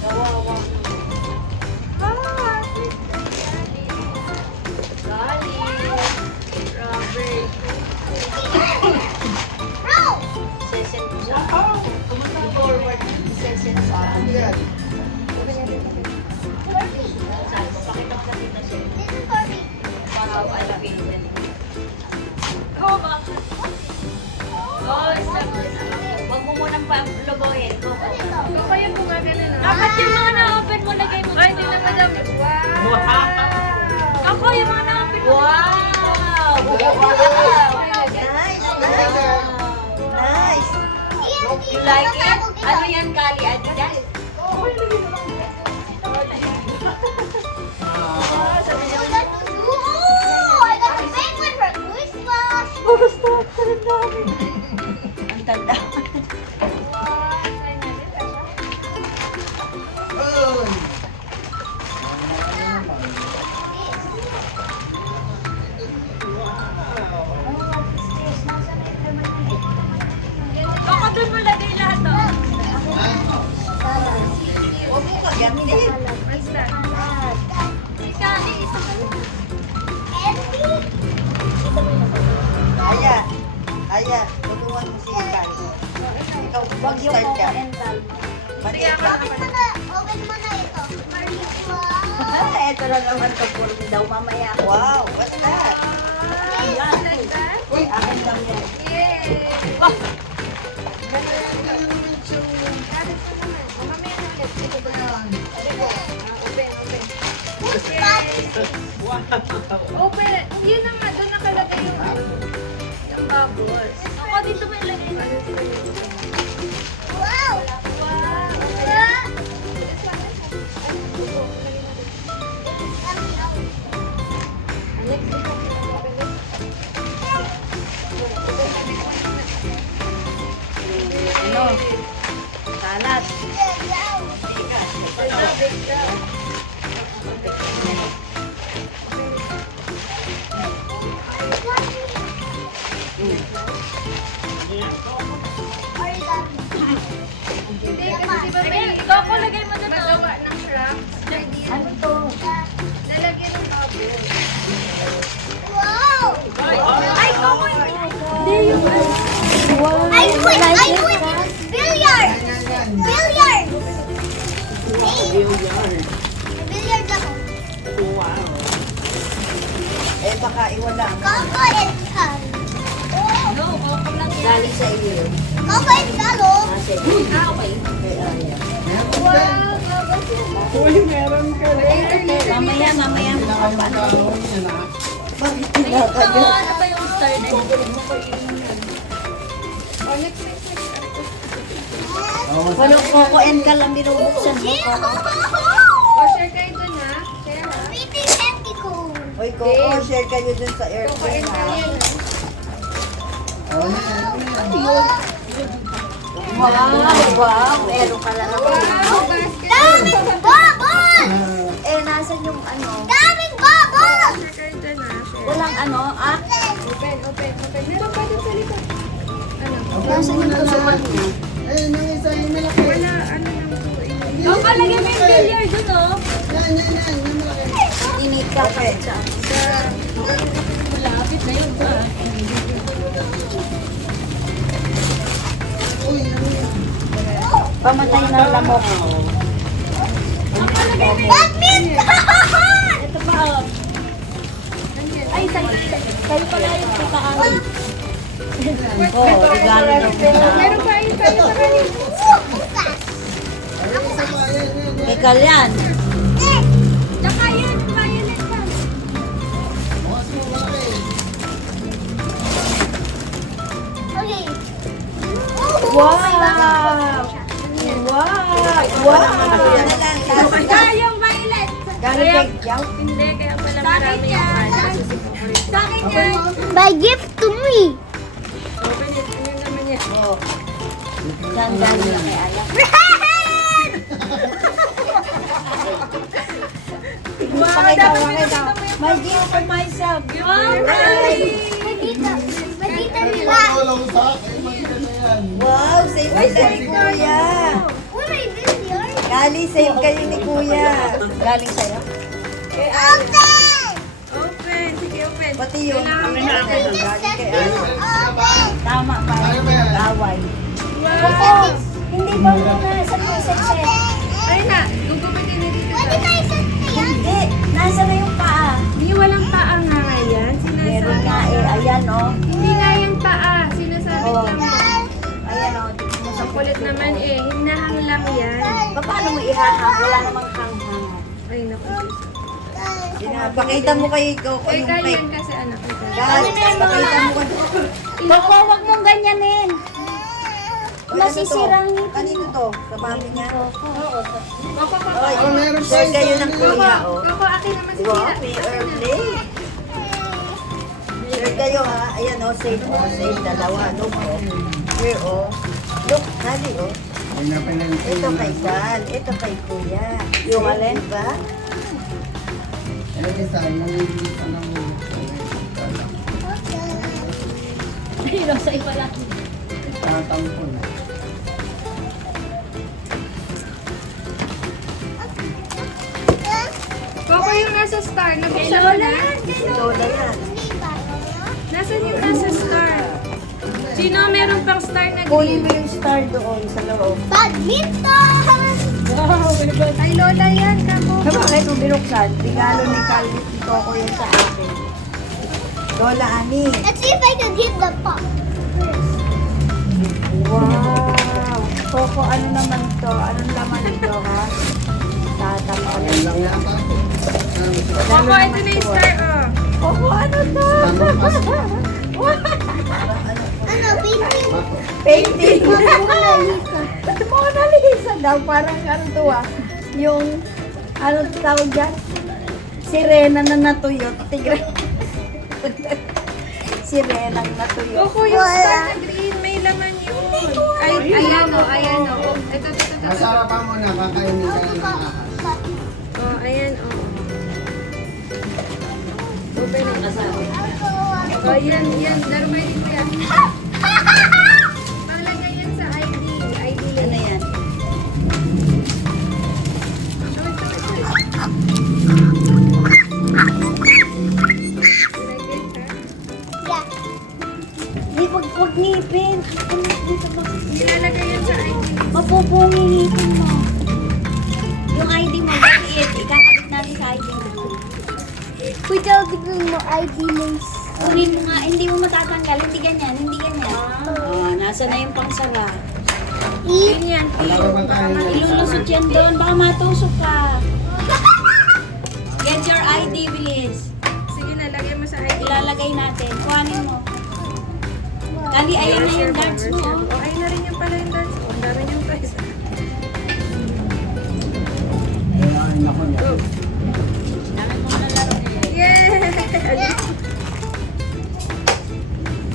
Kawawa. Gali. Robert. Sesen mo siya. Forward. Sesen sa akin. Pakita ko sa tita siya. Para alapin din. Oh, bakit? Oh, wag mo munang pa-logohin. Kung yung gumagano na. Dapat yung mga na-open mo, lagay mo. Ay, hindi na madami. Wow! Ako, yung mga na-open mo. Wow! Nice, nice. Nice. You like it? Ano yan, Kali? Adidas? Ang tanda. Baka doon mo lagay lahat, oh. Huwag mo kagamitin. What's that? Si Kali, isa ka lang. Aya. Aya. Tulungan mo si Ikan. Ikaw, mag-start ka. Maria ka. Ito na naman ito po daw mamaya. Wow, what's that? Like that? Uy, akin lang yan. Open. Yun na nga, doon nakalagay yung bubbles. Ako dito mo ilagay mo. Ano? Salat. Hindi, kasi di ba Lagay, may ikaw ko lagay mo doon, oh. magawa ng shrubs? Ano to? Nalagyan ng bubbles. Ay, ikaw mo yun. I do it! I do it! Billiard! Billiard! Billiard ako. Eh, baka iwala. Coco and Cal. No, welcome lang yan. Galing sa iyo. Coco and Calo. Kasi, Ah, okay. mamaya, mamaya. Bakit Ito, tinatagal? ano ba yung star na yun? Oh, next, next, next. Walang Coco and Cal ang binubuksan mo. Oh, share kayo dun, ha? Share, ha? Meeting candy cone. Hoy, Coco, share kayo dun sa Coco airplane, and ha? Kalian, ha? Wow, meron ka na naman. Wow, basket. Daming bubbles! Eh, nasan yung ano? Daming bubbles! Share kayo dun, ha? Share. Walang ano, ah? Open, open, open. Meron pa dun sa likod. Ano? Nasan yung tulungan niya? Wala, ano lang po. Ikaw ka lagay mo yung billiard doon, oh. Init ka pa eh. Malapit na yun, ba? Pamatay ng lamok. Badminton! Ito pa, oh. Ay, sa'yo pala yung tutaan. Oh, regalo ng Meron pa yun tayo sa kanil. Ikaw yan. Tsaka yun, violet pa. Okay. Wow! Wow! Wow! Ah, yung violet. Galing kay Yaw. Hindi, kaya pala Sa akin marami yung yan. prize. Sa akin yan. By gift to me. Open it. Ano naman yan? Oh. Saan galing na may alam? Pakita mo, pakita mo. My gift for myself. Oh, nice. Magkita. Magkita nila. Wow, save kita ni Kuya. What are you doing? Kali, save kayo ni Kuya. Galing sa'yo? Open! Open. Sige, open. Pati yun. Kailangan Galing natin. kay Ano. Open! Tama pa. Away. Wow. Hindi ba mo na sa set? Ay na. Gugupitin ni dito. Pwede tayo sa yan? Hindi. Nasa na yung paa? Hindi walang paa nga yan. Meron Sinasabi. nga eh. Ayan oh. Hindi nga yung paa. Sinasabi Oh. lang mo. Ayan oh. Tignan mo sa Ang kulit naman eh. Hinahang lang yan. Paano mo ihahang? Wala namang hanghang. Ay, naku. Pakita mo kay Coco Ay, yung kaya fake. yan kasi anak ko. Guys, pakita mo kay Coco, wag mong ganyanin. Masisira ang ngipin. Kanino to? Sa mami niya? Koko, Oy, share kayo ng kuya oh. Koko, akin naman si Wow, Tita. may airplay. Share kayo ha. Ayan oh, save oh. Save dalawa. Look oh. Here oh. Look, hali oh. Ito kay Gal. Ito kay Kuya. Yung alin ba? Hilo sa iba lang. Koko, yung nasa star. Nabuksan mo na? Si Lola yan. Nasan yung nasa star? Sino meron pang star na Kunin green? mo yung star doon sa loob. Badminton! Ay, Lola yan, kako. Bakit mo binuksan? Regalo ni Calvin ni Coco yan sa akin. Lola Ani. Let's see if I can hit the pop. Wow! Coco, ano naman to? Anong laman ito ha? Tatanggalin lang yan. Koko, ito na yung star, oh. Coco, ano to? Ano, painting? Painting! Mona Lisa. Mona Lisa daw. Parang ano to ah. Yung, ano tawag dyan? Sirena na natuyo. Tigre. Sirena na natuyo. Koko, yung star na green, may laman yun. Ay, ayan, oh, ayan, oh. Ito. Masarapan mo na, kakainin ka ng ahas. Oh, ayan, oh. Open it. Oh, yan. Laro kayo ni Kuya. Palagay yan sa ID. ID Ano lang. yan? Yeah. Di, wag ngipin. Ilalagay yan sa ID. Mapupungin ngipin mo. Yung ID mo, maliit. Ikakabit natin sa ID mo. Kuya, tignan mo ID links. Kunin mo nga, hindi mo matatanggal. Hindi ganyan. Oh, nasa na yung pangsara. Yun yan. Laro ba tayo? Ilulusot yan doon. Baka matusok ka. Get your ID, bilis. Sige na, lagay mo sa ID. Ilalagay natin. Kuhanin mo. Kali, ayan na yung darts mo. Oh. Oh, ayun na rin yung pala yung darts. Oh, dami yung price. Ayan, naku na. Kailangan mo na laro nila. Yeah!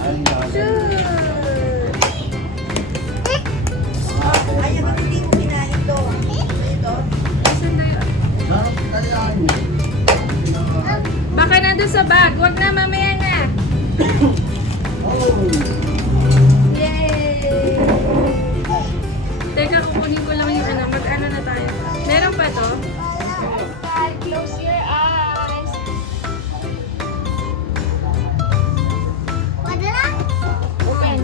Ay, Shoot! Ayaw ba hindi mo kinain to? Ito? Saan na yun? sarap kaya niya. Baka nandun sa bag. Huwag na, mamaya na. Oh, Yay! Teka, kukunin ko lang yung ano. Mag-ano na tayo. Meron pa to? Close your eyes. Pwede na? Open.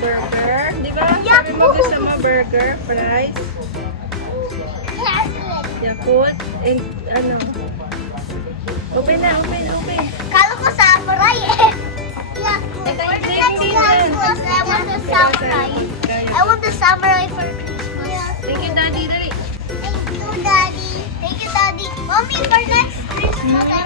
Burger. Di ba? Sabi mo gusto mo burger, fries, Yakult, and ano. Open na, open. Kala ko samurai eh. Yeah. Ito yung Next green one was I want the samurai. I want the samurai for Christmas. Thank you, Daddy. Dali. Thank you, Daddy. Thank you, Daddy. Mommy, for next Christmas, I